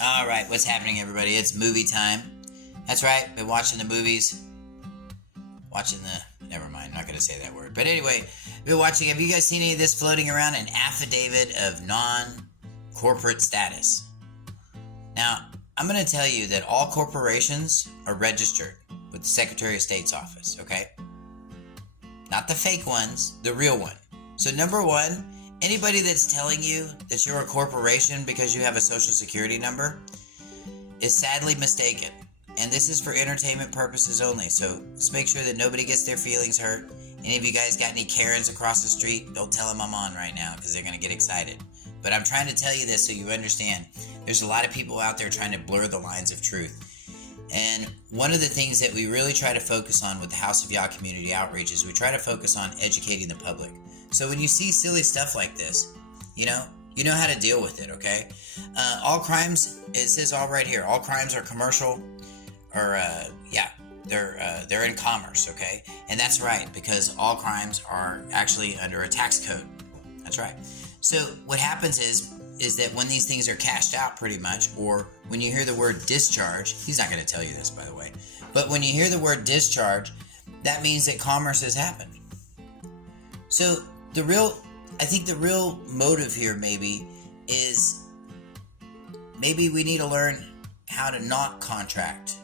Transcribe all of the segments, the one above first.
All right, what's happening, everybody? It's movie time. That's right, been watching the movies. Never mind, not going to say that word. But anyway, been watching. Have you guys seen any of this floating around? An affidavit of non-corporate status. Now, I'm going to tell you that all corporations are registered with the Secretary of State's office, okay? Not the fake ones, the real one. So number one, anybody that's telling you that you're a corporation because you have a social security number is sadly mistaken. And this is for entertainment purposes only. So let's make sure that nobody gets their feelings hurt. Any of you guys got any Karens across the street? Don't tell them I'm on right now because they're going to get excited. But I'm trying to tell you this so you understand. There's a lot of people out there trying to blur the lines of truth. And one of the things that we really try to focus on with the House of Yah Community Outreach is we try to focus on educating the public. So when you see silly stuff like this, you know how to deal with it, okay? All crimes, it says all right here, all crimes are commercial, or they're in commerce, okay? And that's right, because all crimes are actually under a tax code. That's right. So what happens is that when these things are cashed out pretty much, or when you hear the word discharge, he's not going to tell you this, by the way, but when you hear the word discharge, that means that commerce has happened. So I think the real motive here maybe is maybe we need to learn how to not contract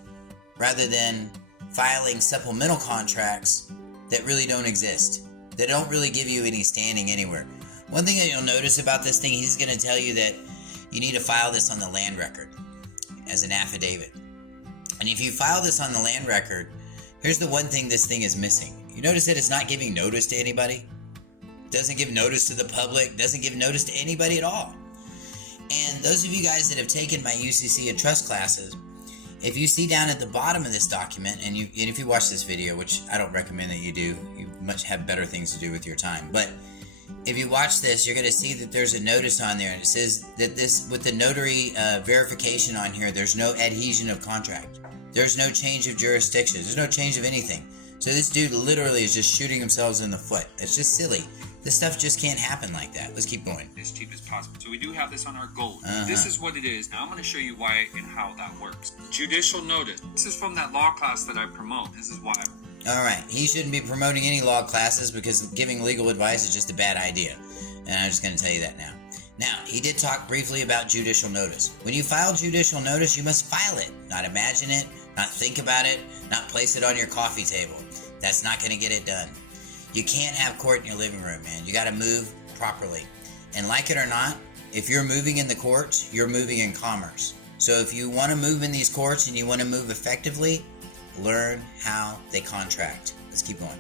rather than filing supplemental contracts that really don't exist, that don't really give you any standing anywhere. One thing that you'll notice about this thing, he's going to tell you that you need to file this on the land record as an affidavit. And if you file this on the land record, here's the one thing this thing is missing. You notice that it's not giving notice to anybody? Doesn't give notice to the public, doesn't give notice to anybody at all. And those of you guys that have taken my UCC and trust classes, if you see down at the bottom of this document, and if you watch this video, which I don't recommend that you do, you much have better things to do with your time, but if you watch this, you're going to see that there's a notice on there, and it says that this, with the notary verification on here, there's no adhesion of contract. There's no change of jurisdiction. There's no change of anything. So this dude literally is just shooting himself in the foot. It's just silly. This stuff just can't happen like that. Let's keep going. As cheap as possible. So we do have this on our goal. This is what it is. Now I'm going to show you why and how that works. Judicial notice. This is from that law class that I promote. This is why. All right. He shouldn't be promoting any law classes because giving legal advice is just a bad idea. And I'm just going to tell you that now. Now, he did talk briefly about judicial notice. When you file judicial notice, you must file it. Not imagine it, not think about it, not place it on your coffee table. That's not going to get it done. You can't have court in your living room, man. You got to move properly. And like it or not, if you're moving in the courts, you're moving in commerce. So if you want to move in these courts and you want to move effectively, learn how they contract. Let's keep going.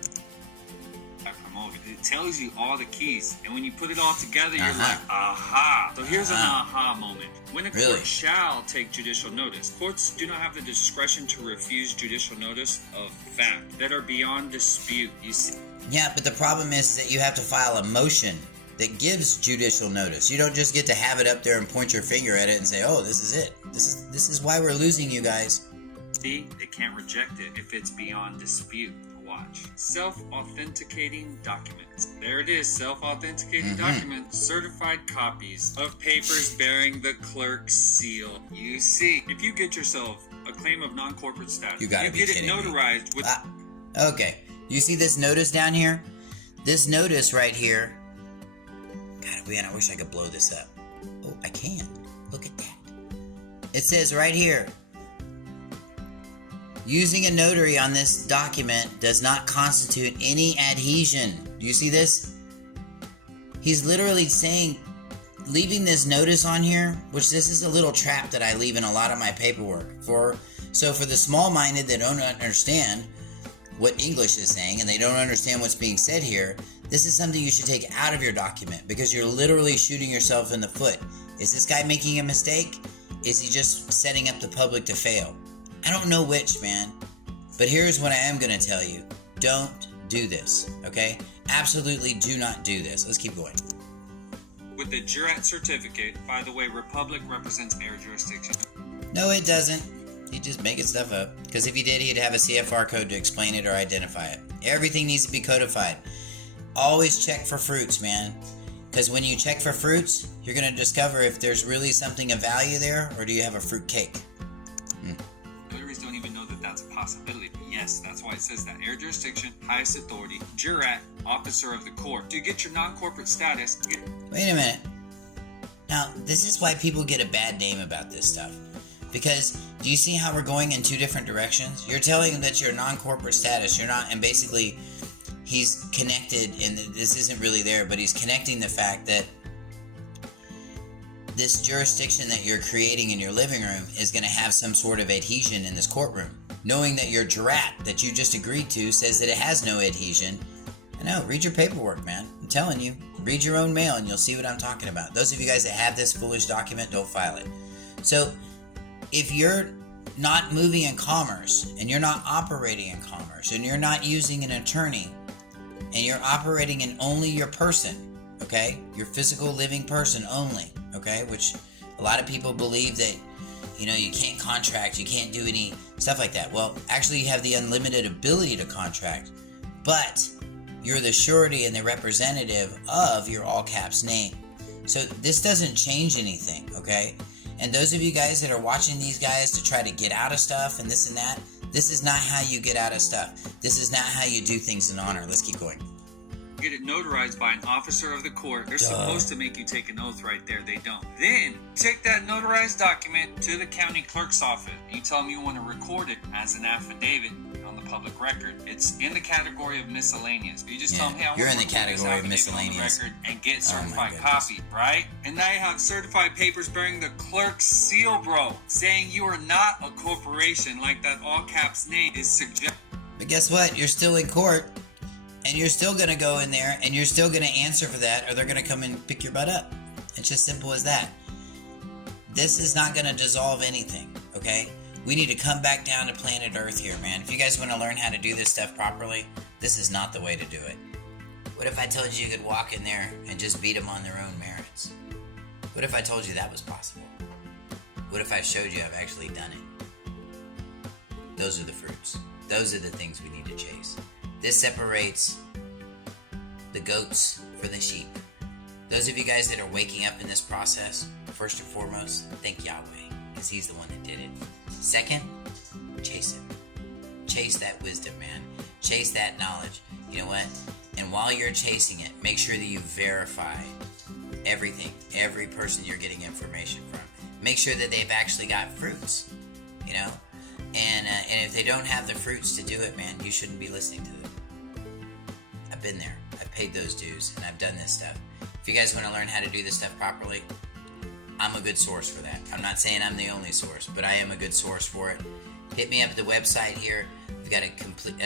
I promote it. It tells you all the keys. And when you put it all together, you're like, aha. So here's an aha moment. When a court shall take judicial notice, courts do not have the discretion to refuse judicial notice of fact that are beyond dispute. You see? Yeah, but the problem is that you have to file a motion that gives judicial notice. You don't just get to have it up there and point your finger at it and say, oh, this is it. This is why we're losing you guys. See, they can't reject it if it's beyond dispute. Watch. Self-authenticating documents. There it is, self-authenticating documents. Certified copies of papers bearing the clerk's seal. You see, if you get yourself a claim of non-corporate status, you get it notarized with... Okay. You see this notice down here? This notice right here. God, man, I wish I could blow this up. Oh, I can. Look at that. It says right here, using a notary on this document does not constitute any adhesion. Do you see this? He's literally saying, leaving this notice on here, which this is a little trap that I leave in a lot of my paperwork. So for the small-minded that don't understand what English is saying and they don't understand what's being said here, this is something you should take out of your document because you're literally shooting yourself in the foot. Is this guy making a mistake? Is he just setting up the public to fail? I don't know which, man. But here's what I am going to tell you. Don't do this, okay? Absolutely do not do this. Let's keep going. With the jurat certificate, by the way, Republic represents air jurisdiction. No, it doesn't. He'd just make stuff up. Because if he did, he'd have a CFR code to explain it or identify it. Everything needs to be codified. Always check for fruits, man. Because when you check for fruits, you're going to discover if there's really something of value there, or do you have a fruit cake? Notaries don't even know that that's a possibility. Yes, that's why it says that. Air jurisdiction, highest authority, jurat, officer of the court. To get your non-corporate status... Wait a minute. Now, this is why people get a bad name about this stuff. Because, do you see how we're going in two different directions? You're telling them that you're non-corporate status, you're not, and basically, he's connected, and this isn't really there, but he's connecting the fact that this jurisdiction that you're creating in your living room is going to have some sort of adhesion in this courtroom. Knowing that your jurat that you just agreed to says that it has no adhesion. I know, read your paperwork, man. I'm telling you, read your own mail and you'll see what I'm talking about. Those of you guys that have this foolish document, don't file it. So, if you're not moving in commerce, and you're not operating in commerce, and you're not using an attorney, and you're operating in only your person, okay? Your physical living person only, okay? Which a lot of people believe that, you can't contract, you can't do any stuff like that. Well, actually you have the unlimited ability to contract, but you're the surety and the representative of your all caps name. So this doesn't change anything, okay? And those of you guys that are watching these guys to try to get out of stuff and this and that, this is not how you get out of stuff. This is not how you do things in honor. Let's keep going. Get it notarized by an officer of the court. They're supposed to make you take an oath right there. They don't. Then, take that notarized document to the county clerk's office. You tell them you want to record it as an affidavit on the public record. It's in the category of miscellaneous. You just tell them, hey, I you're want in to the record this category of affidavit on the miscellaneous. record and get certified goodness. copy, right? And now you have certified papers bearing the clerk's seal, bro, saying you are not a corporation like that all caps name is suggesting. But guess what? You're still in court, and you're still going to go in there, and you're still going to answer for that, or they're going to come and pick your butt up. It's just simple as that. This is not going to dissolve anything, okay? We need to come back down to planet Earth here, man. If you guys want to learn how to do this stuff properly, this is not the way to do it. What if I told you you could walk in there and just beat them on their own merits? What if I told you that was possible? What if I showed you I've actually done it? Those are the fruits. Those are the things we need to chase. This separates the goats from the sheep. Those of you guys that are waking up in this process, first and foremost, thank Yahweh, because He's the one that did it. Second, chase it. Chase that wisdom, man. Chase that knowledge. You know what? And while you're chasing it, make sure that you verify everything, every person you're getting information from. Make sure that they've actually got fruits, And if they don't have the fruits to do it, man, you shouldn't be listening to them. I've been there. I've paid those dues, and I've done this stuff. If you guys want to learn how to do this stuff properly, I'm a good source for that. I'm not saying I'm the only source, but I am a good source for it. Hit me up at the website here. We've got a complete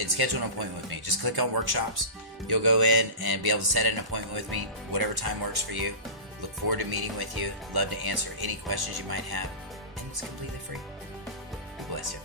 and schedule an appointment with me. Just click on workshops. You'll go in and be able to set an appointment with me, whatever time works for you. Look forward to meeting with you. Love to answer any questions you might have, and it's completely free. Bless you.